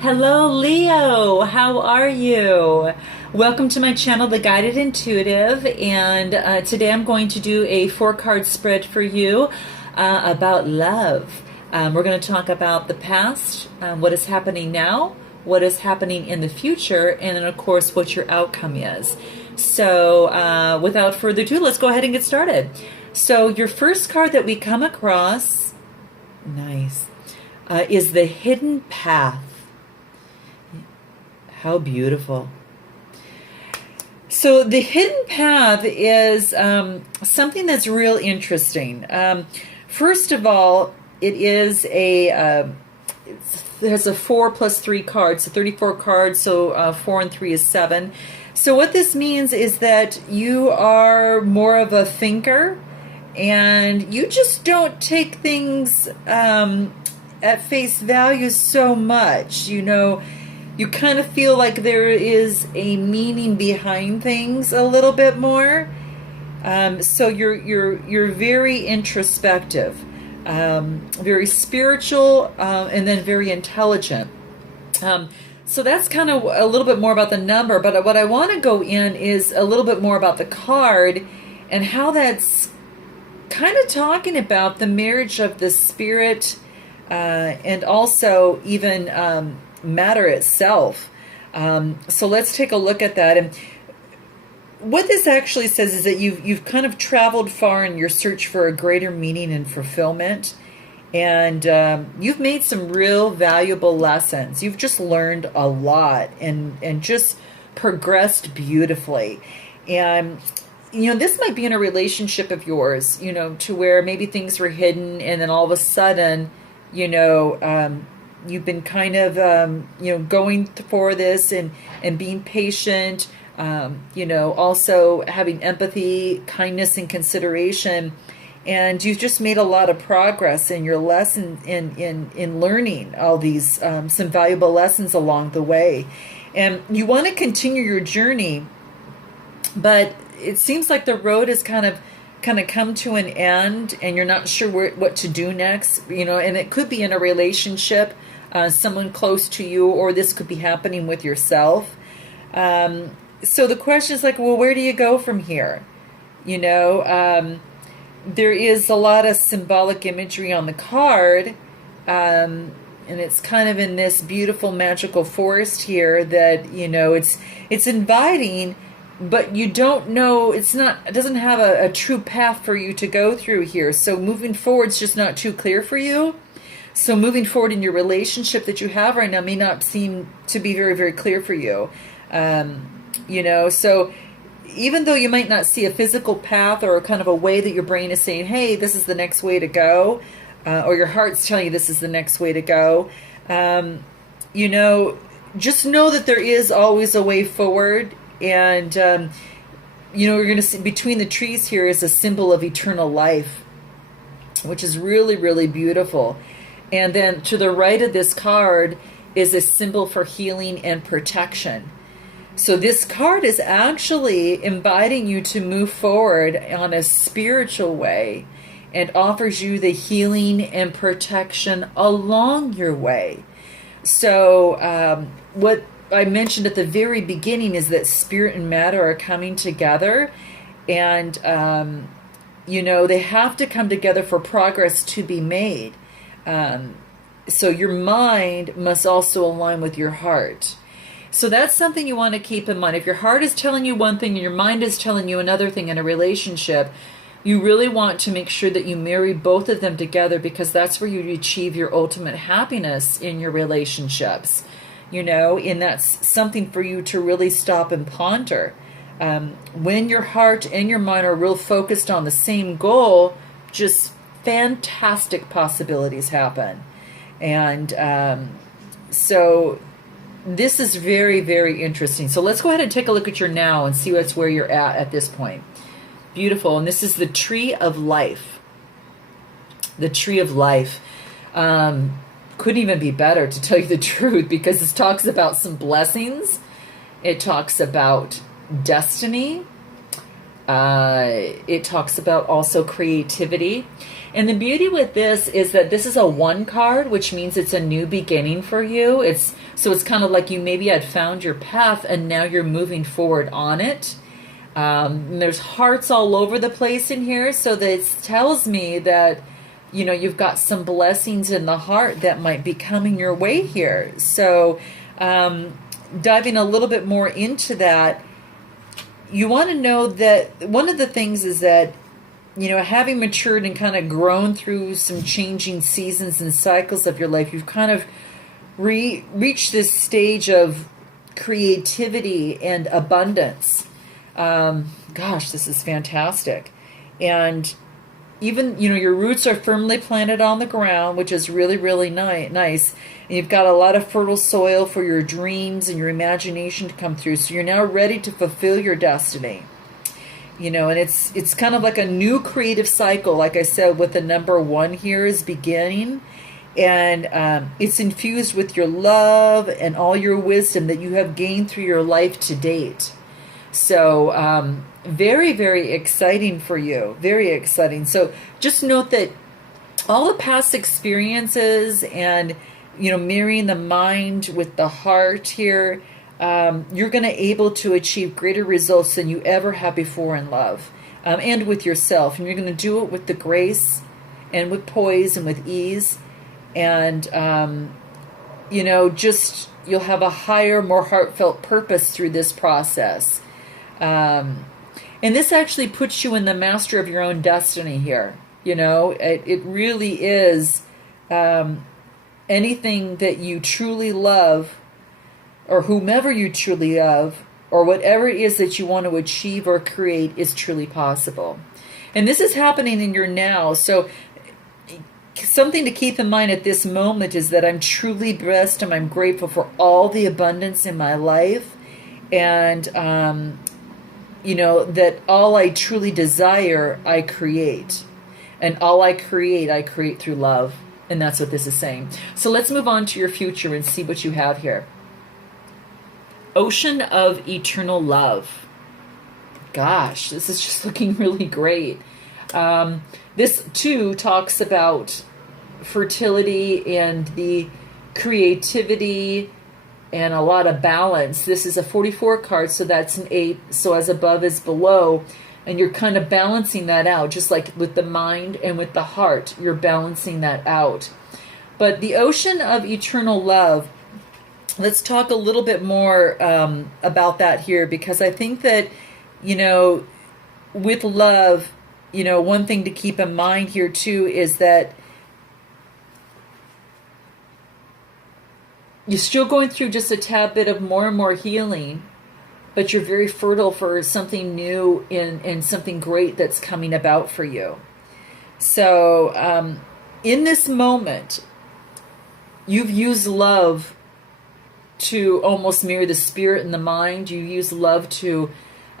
Hello, Leo. How are you? Welcome to my channel, The Guided Intuitive, and today I'm going to do a 4-card spread for you about love. We're going to talk about the past, what is happening now, what is happening in the future, and then, of course, what your outcome is. So without further ado, let's go ahead and get started. So your first card that we come across, nice, is the Hidden Path. How beautiful. So the hidden path is something that's real interesting. First of all, it is there's a 4 plus 3 cards, so 34 cards, so 4 and 3 is 7. So what this means is that you are more of a thinker, and you just don't take things at face value so much, you know. You kind of feel like there is a meaning behind things a little bit more. So you're very introspective, very spiritual, and then very intelligent. So that's kind of a little bit more about the number. But what I want to go in is a little bit more about the card and how that's kind of talking about the marriage of the spirit and also even matter itself. So let's take a look at that. And what this actually says is that you've kind of traveled far in your search for a greater meaning and fulfillment, and you've made some real valuable lessons. You've just learned a lot and just progressed beautifully. And you know, this might be in a relationship of yours, you know, to where maybe things were hidden, and then all of a sudden, you know, you've been kind of, you know, going for this and being patient, you know, also having empathy, kindness, and consideration. And you've just made a lot of progress in your lesson in learning all these, some valuable lessons along the way. And you want to continue your journey, but it seems like the road has kind of come to an end, and you're not sure what to do next, you know. And it could be in a relationship, someone close to you, or this could be happening with yourself. So the question is like, well, where do you go from here? You know, there is a lot of symbolic imagery on the card, and it's kind of in this beautiful magical forest here that, you know, it's inviting, but you don't know, it doesn't have a true path for you to go through here. So moving forward is just not too clear for you. So moving forward in your relationship that you have right now may not seem to be very, very clear for you. You know, so even though you might not see a physical path or kind of a way that your brain is saying, hey, this is the next way to go, or your heart's telling you this is the next way to go, you know, just know that there is always a way forward. And, you know, we're going to see between the trees here is a symbol of eternal life, which is really, really beautiful. And then to the right of this card is a symbol for healing and protection. So this card is actually inviting you to move forward on a spiritual way and offers you the healing and protection along your way. So what I mentioned at the very beginning is that spirit and matter are coming together, and you know, they have to come together for progress to be made. So your mind must also align with your heart. So that's something you want to keep in mind. If your heart is telling you one thing and your mind is telling you another thing in a relationship, you really want to make sure that you marry both of them together, because that's where you achieve your ultimate happiness in your relationships. You know, and that's something for you to really stop and ponder. When your heart and your mind are real focused on the same goal, just fantastic possibilities happen. And so this is very, very interesting. So let's go ahead and take a look at your now and see where you're at this point. Beautiful. And this is the Tree of Life. The Tree of Life. Couldn't even be better, to tell you the truth, because this talks about some blessings. It talks about destiny. It talks about also creativity. And the beauty with this is that this is a 1 card, which means it's a new beginning for you. It's kind of like you maybe had found your path and now you're moving forward on it. And there's hearts all over the place in here, so this tells me that you've got some blessings in the heart that might be coming your way here. So diving a little bit more into that, you want to know that one of the things is that having matured and kind of grown through some changing seasons and cycles of your life, you've kind of reached this stage of creativity and abundance. Gosh, this is fantastic. And even, your roots are firmly planted on the ground, which is really, really nice. And you've got a lot of fertile soil for your dreams and your imagination to come through. So you're now ready to fulfill your destiny. And it's kind of like a new creative cycle. Like I said, with the number 1 here is beginning. And it's infused with your love and all your wisdom that you have gained through your life to date. So very, very exciting for you. Very exciting. So just note that all the past experiences and, mirroring the mind with the heart here, you're going to able to achieve greater results than you ever have before in love and with yourself. And you're going to do it with the grace and with poise and with ease. And, you'll have a higher, more heartfelt purpose through this process. And this actually puts you in the master of your own destiny here. It really is anything that you truly love, or whomever you truly love, or whatever it is that you want to achieve or create is truly possible. And this is happening in your now. So something to keep in mind at this moment is that I'm truly blessed and I'm grateful for all the abundance in my life. And, that all I truly desire, I create. And all I create through love. And that's what this is saying. So let's move on to your future and see what you have here. Ocean of eternal love. Gosh, this is just looking really great. This too talks about fertility and the creativity and a lot of balance. This is a 44 card, so that's an 8. So as above is below. And you're kind of balancing that out, just like with the mind and with the heart. You're balancing that out. But the ocean of eternal love, let's talk a little bit more about that here, because I think that, with love, one thing to keep in mind here too is that you're still going through just a tad bit of more and more healing, but you're very fertile for something new and something great that's coming about for you. So in this moment, you've used love to almost mirror the spirit and the mind. You use love to,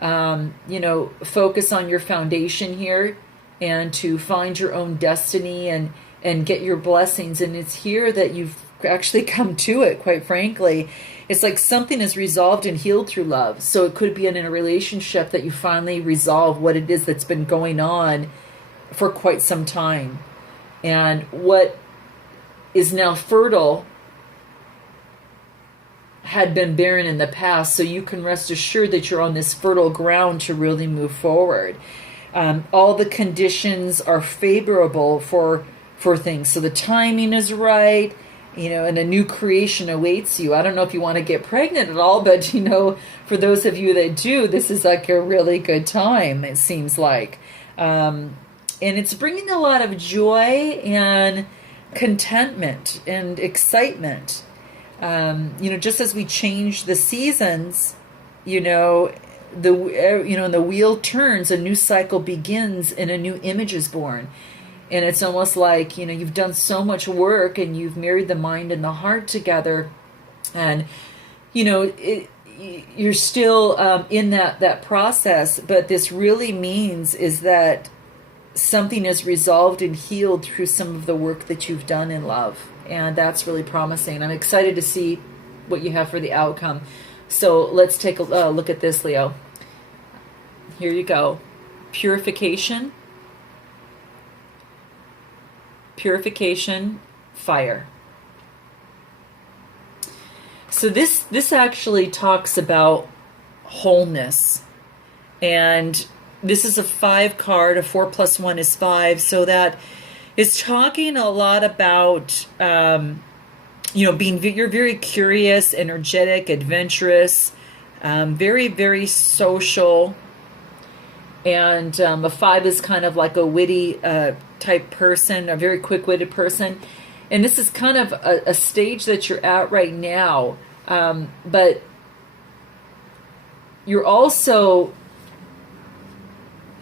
focus on your foundation here and to find your own destiny and get your blessings. And it's here that you've actually come to it, quite frankly. It's like something is resolved and healed through love. So it could be in a relationship that you finally resolve what it is that's been going on for quite some time. And what is now fertile had been barren in the past, so you can rest assured that you're on this fertile ground to really move forward. All the conditions are favorable for things. So the timing is right, and a new creation awaits you. I don't know if you want to get pregnant at all, but, for those of you that do, this is like a really good time, it seems like. And it's bringing a lot of joy and contentment and excitement. Just as we change the seasons, the wheel turns, a new cycle begins and a new image is born. And it's almost like, you've done so much work and you've married the mind and the heart together. And, you're still in that process. But this really means is that something is resolved and healed through some of the work that you've done in love. And that's really promising. I'm excited to see what you have for the outcome. So let's take a look at this, Leo. Here you go. purification, fire. So this actually talks about wholeness, and this is a 5 card. A 4 plus 1 is 5, so that is talking a lot about being, you're very curious, energetic, adventurous, very, very social. And a 5 is kind of like a witty type person, a very quick-witted person. And this is kind of a stage that you're at right now. But you're also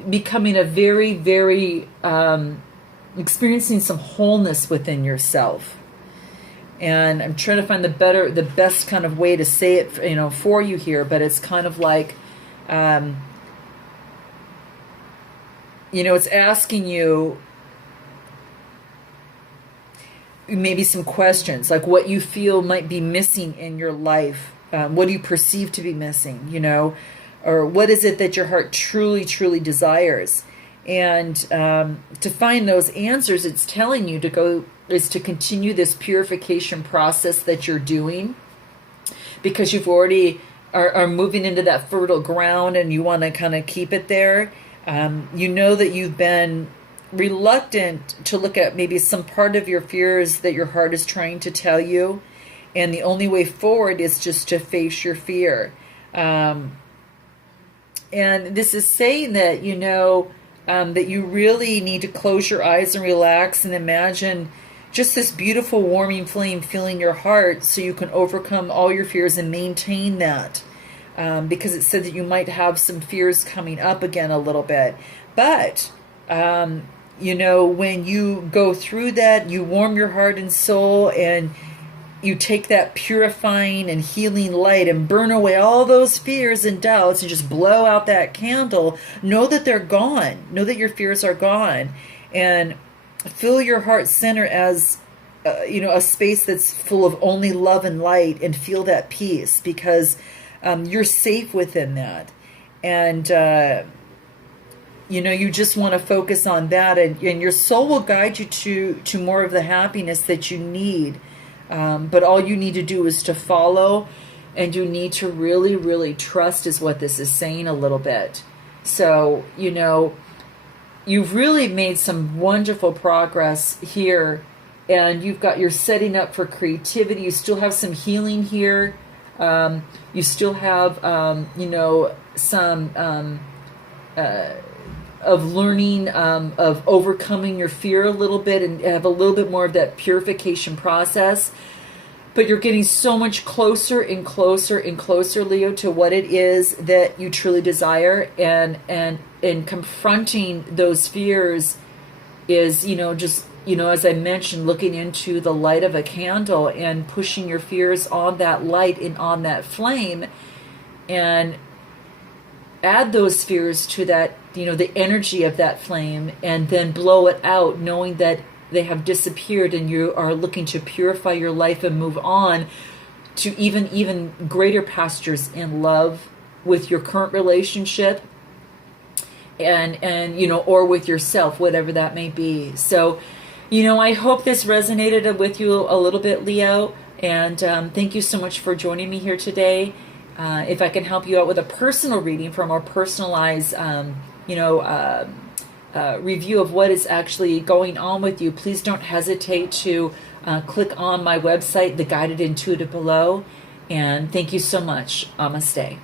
becoming a very, very, experiencing some wholeness within yourself. And I'm trying to find the best kind of way to say it, for you here. But it's kind of like, it's asking you maybe some questions, like what you feel might be missing in your life. What do you perceive to be missing, or what is it that your heart truly, truly desires? And to find those answers, it's telling you to continue this purification process that you're doing, because you've already are moving into that fertile ground and you want to kind of keep it there. You know that you've been reluctant to look at maybe some part of your fears that your heart is trying to tell you. And the only way forward is just to face your fear. And this is saying that, that you really need to close your eyes and relax and imagine just this beautiful warming flame filling your heart so you can overcome all your fears and maintain that. Because it said that you might have some fears coming up again a little bit. But, when you go through that, you warm your heart and soul, and you take that purifying and healing light and burn away all those fears and doubts and just blow out that candle. Know that they're gone. Know that your fears are gone. And fill your heart center as, a space that's full of only love and light, and feel that peace, because you're safe within that. And, you just want to focus on that, and your soul will guide you to more of the happiness that you need. But all you need to do is to follow, and you need to really, really trust, is what this is saying a little bit. So, you've really made some wonderful progress here, and you're setting up for creativity. You still have some healing here. You still have, some of learning, of overcoming your fear a little bit, and have a little bit more of that purification process. But you're getting so much closer and closer and closer, Leo, to what it is that you truly desire. And confronting those fears is, as I mentioned, looking into the light of a candle and pushing your fears on that light and on that flame, and add those fears to that, the energy of that flame, and then blow it out, knowing that they have disappeared, and you are looking to purify your life and move on to even greater pastures in love with your current relationship, and or with yourself, whatever that may be. So, I hope this resonated with you a little bit, Leo, and thank you so much for joining me here today. If I can help you out with a personal reading for a more personalized, review of what is actually going on with you, please don't hesitate to click on my website, The Guided Intuitive, below. And thank you so much. Namaste.